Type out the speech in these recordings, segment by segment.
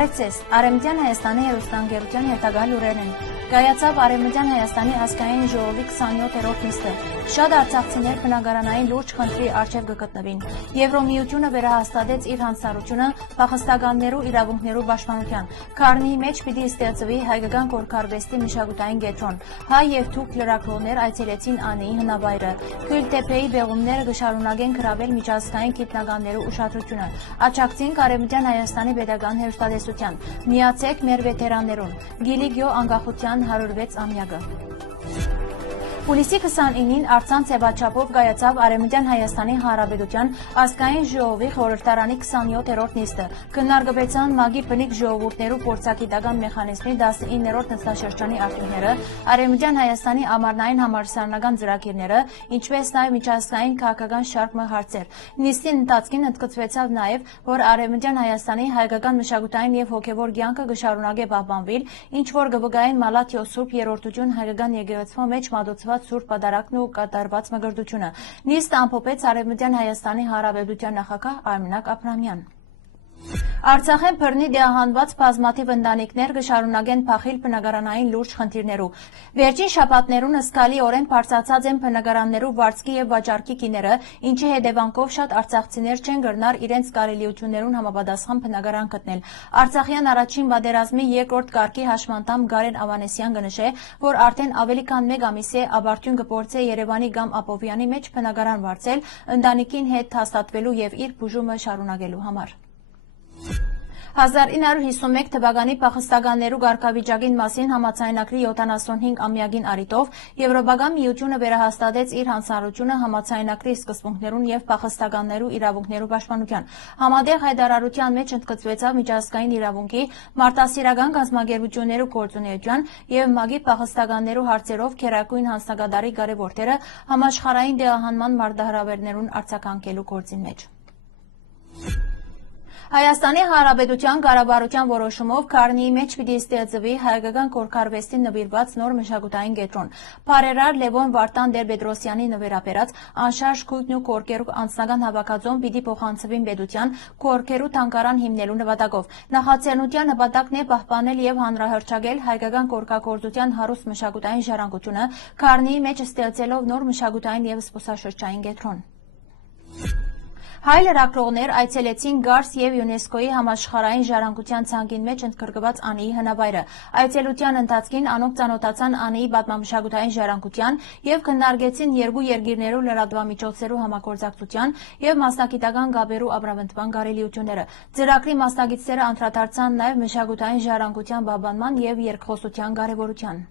Բարև ձեզ, Արևմտյան Հայաստանի հեռուստաընկերության հետագա լուրերն են։ Կայացավ Արևմտյան Հայաստանի ազգային ժողովի 27-րդ նիստը։ Շատ արցախցիներ բնակարանային լուրջ խնդրի առջև կգտնվին։ Եվրոմիությունը վերահաստատեց իր հանձնառությունը փախստականներու իրավունքներու պաշտպանության։ Քարնիի մեջ պիտի ստեղծվի հայկական կորքարվեստի մշակութային կենտրոն։ Հայ եւ թուրք լրագրողներ այցելեցին Անիի հնավայրը։ Քույլտեփեի բեղումները կշարունակեն գրավել միջազգային գիտնականներու ուշադրությունը։ Աջակցենք Արևմտյան Հայաստանի պետական հեռուստատեսության։ Միացեք մեր վետերաններուն։ Գիլիգյո անկախության 106-ամյակը։ Հուլիսի 29-ին առցանց ձևաչափով կայացավ Արևմտյան Հայաստանի Հանրապետության ազգային ժողովի խորհրդարանի 27-րդ նիստը։ Քննարկվեցան ՄԱԳ-ի բնիկ ժողովուրդներու փորձագիտական մեխանիզմի 19-րդ նստաշրջանի արդյունքները, Արևմտյան Հայաստանի ամառնային համալսարանական ծրագիրները, ինչպես նաև միջազգային քաղաքական շարք հարցեր։ Նիստի ընթացքին ընդգծվեցավ նաև, որ Արևմտյան Հայաստանի հայկական մշակութային եւ հոգեվոր կյանքը կշարունակե պահպանվել, ինչ որ կվկային Մալաթիո Սուրբ Երրորդություն հայկական եկեղեցու մեջ մատուցված Սուրբ Պատարագն ու կատարված մկրտությունը։ Նիստը ամփոփեց Արևմտյան Հայաստանի Հանրապետության նախագահ Արմինակ Աբրահամյան։ Արցախեն բռնի դիահանված բազմաթիվ ընտանիքներ կշարունակեն փախիլ բնակարանային լուրջ խնդիրներով։ Վերջին շաբաթներուն զգալիորեն բարձրացած են բնակարաններու վարձկի եւ վաճառքի գիները, ինչի հետևանքով շատ արցախցիներ չեն կրնար իրենց կարելիություններուն համապատասխան բնակարան գտնել։ Արցախյան առաջին պատերազմի երկրորդ կարգի հաշմանդամ Գարեն Ավանեսյան կնշե, որ արդեն ավելի քան 1 ամիս է աբարդյուն կփորձե Երևանի կամ Ապովյանի մեջ բնակարան վարձել ընտանիքին հետ հաստատվելու եւ իր բուժումը շարունակելու համար։ 1951 թվականի փախստականներու կարգավիճակին մասին համաձայնագրի 75-ամյակին առիթով Եվրոպական միությունը վերահաստատեց իր հանձնառությունը համաձայնագրի սկզբունքներուն եւ փախստականներու իրավունքներու պաշտպանության։ Համատեղ հայտարարության մեջ ընդգծվեցավ միջազգային իրավունքի, մարդասիրական կազմակերպություններու գործունեության եւ ՄԱԳ-ի փախստականներու հարցերով քերակույն հանձնակատարի կարեւոր դերը համաշխարհային դեղահանման մարտահրավերներուն արձագանքելու գործին մեջ։ Հայաստանի Հանրապետության կառավարության որոշումով Քարնիի մեջ պիտի ստեղծվի հայկական կորքարվեստին նվիրված նոր մշակութային կենտրոն։ Բարերար Լևոն Վարդան Տեր-Պետրոսյանի նվիրաբերած անշարժ քույքն ու կորքերու անձնական հավաքածոն պիտի փոխանցվին պետության կորքերու թանգարան հիմնելու նպատակով։ Նախաձեռնության նպատակն է պահպանել եւ հանրահրճակել հայկական կորքագործության հարուստ մշակութային ժառանգությունը, Քարնիի մեջ ստեղծելով նոր մշակութային եւ զբոսաշրջային կենտրոն։ Հայ լրագրողներ այցելեցին Գարս եւ ՅՈՒՆԵՍԿՕ-ի համաշխարհային ժառանգության ցանկին մեջ ընդգրկված Անիի հնավայրը։ Այցելության ընթացքին անոնք ծանոթացան Անիի պատմամշակութային ժառանգության եւ քննարկեցին երկու երկիրներու լրատվամիջոցերու համագործակցության եւ մասնագիտական գաբերու ապրավնդման կարելիությունները։ Ծրագրի մասնագետները անդրադարձան նաեւ մշակութային ժառանգության պահպանման եւ երկխոսության կարեւորության։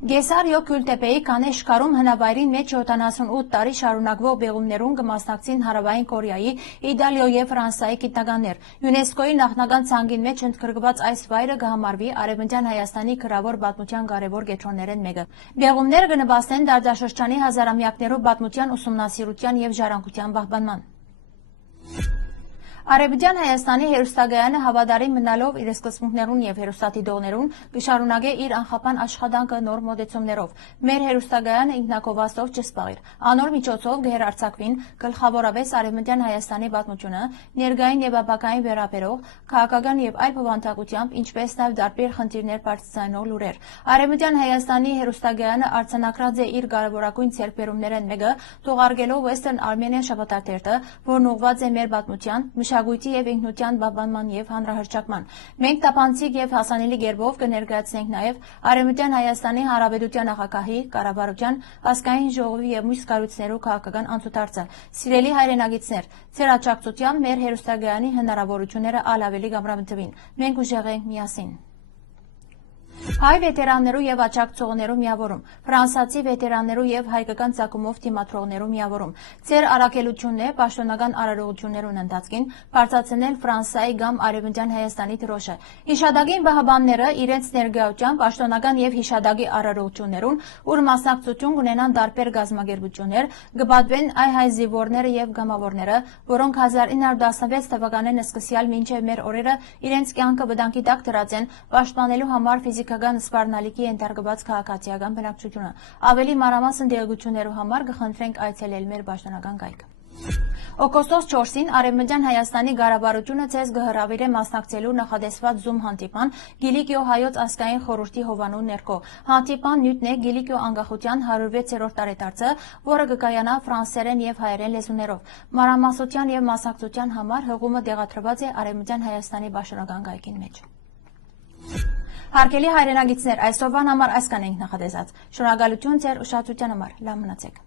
Գեսարիո Քույլտեփեի Կանեշկարում հնավայրին մեջ 78 տարի շարունակվող բեղումներուն կմասնակցին Հարավային Կորեայի, Իտալիոյի եւ Ֆրանսիայի գիտնականներ։ ՅՈՒՆԵՍԿՕ-ի նախնական ցանկին մեջ ընդգրկված այս վայրը կհամարվի Արևմտյան Հայաստանի գրավոր պատմության կարևոր կետրոններեն մեկը։ Բեղումները կնպաստեն դարաշրջանի հազարամյակներու պատմության ուսումնասիրության եւ ժառանգության պահպանման։ Արևմտյան Հայաստանի հեռուստակայանը հավատարիմ մնալով իր սկզբունքներուն եւ հեռուստադիտողներուն կշարունակե իր անխափան աշխատանքը նոր մոտեցումներով։ Մեր հեռուստակայանը ինքնակովաստով չսպաղիր։ Անոր միջոցով կհերարցակվին գլխավորապես Արևմտյան Հայաստանի պատմությունը, ներկային եւ ապագային վերաբերող, քաղաքական եւ այլ բովանդակությամբ, ինչպես նաեւ տարբեր խնդիրներ բարձրացնող լուրեր։ Արևմտյան Հայաստանի հեռուստակայանը արձանագրած է իր կարևորագույն ձեռքբերումներեն մեկը, թողարկելով Western Armenian շաբաթաթերթը, որն ուղղված է մեր պատմության, մշակույթի եւ ինքնության պահպանման եւ հանրահրճակման։ Մենք տապանցիկ եւ հասանելի կերպով կներկայացնենք նաեւ Արևմտյան Հայաստանի Հանրապետության նախագահի, կառավարության, ազգային ժողովի եւ մյուս կառույցներու քաղաքական անցուդարձը։ Սիրելի հայրենագիտներ, ձեր աջակցությամբ մեր հեռուստակայանի հնարավորությունները ալավելի կամրամտվին։ Մենք ուժեղ ենք միասին։ Հայ վետերաններու եւ աջակցողներու միավորում, ֆրանսիացի վետերաններու եւ հայկական ցակումով թիմադրողներու միավորում։ Ձեր առաքելությունն է պաշտոնական արարողություններուն ընթացքին բարձրացնել Ֆրանսիայի կամ Արևմտյան Հայաստանի դրոշը։ Հիշադակին բահաբանները իրենց ներկայությամբ պաշտոնական եւ հիշադակի արարողություններուն, ուր մասնակցություն կունենան տարբեր գազམ་ագերբություններ, կպատվեն հայ զինվորները եւ գամավորները, որոնք 1916 թվականին սկսյալ մինչեւ մեր օրերը իրենց կյանքը վտանգի տակ դրած են պաշտպանելու համար ֆիզիկական սպառնալիքի ենթարկված քաղաքացիական բնակչությունը։ Ավելի մանրամասն տեղեկություններու համար կխնդրենք այցելել մեր պաշտոնական կայքը։ Օգոստոս 4-ին Արևմտյան Հայաստանի ղարաբարությունը ցես գհրավիրե մասնակցելու նախադեсված Zoom հանդիպան Գիլիկիո հայոց ազգային խորհրդի հովանու ներքո։ Հանդիպան նյութն է Գիլիկիո անկախության 106-րդ տարեդարձը, որը կկայանա ֆրանսերեն եւ հայերեն լեզուներով։ Մանրամասնության եւ մասնակցության համար հղումը տեղադրված է Արևմտյան Հայաստանի Բաշարական գայքին մեջ։ Հարգելի հայրենագիտներ, այսօրվան համար այսքան ենք նախադեсած։ Շնորհակալություն ձեր ուշադրության համար։ Լավ մնացեք։